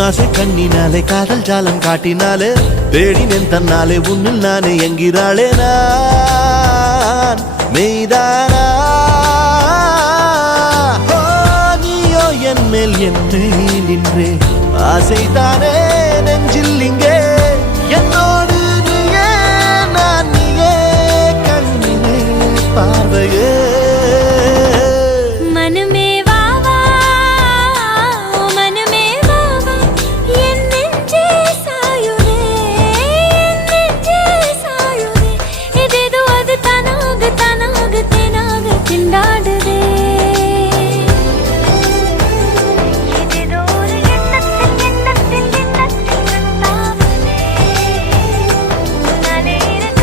உன்னாசை கண்ணினாலே காதல் ஜாலம் காட்டினாலே தேடினேன் தன்னாலே உன்னில் நானே என்கிறாளே நான் மெய்தானா என் மேல் என்னை நின்றே ஆசைதானே நெஞ்சில் இங்கே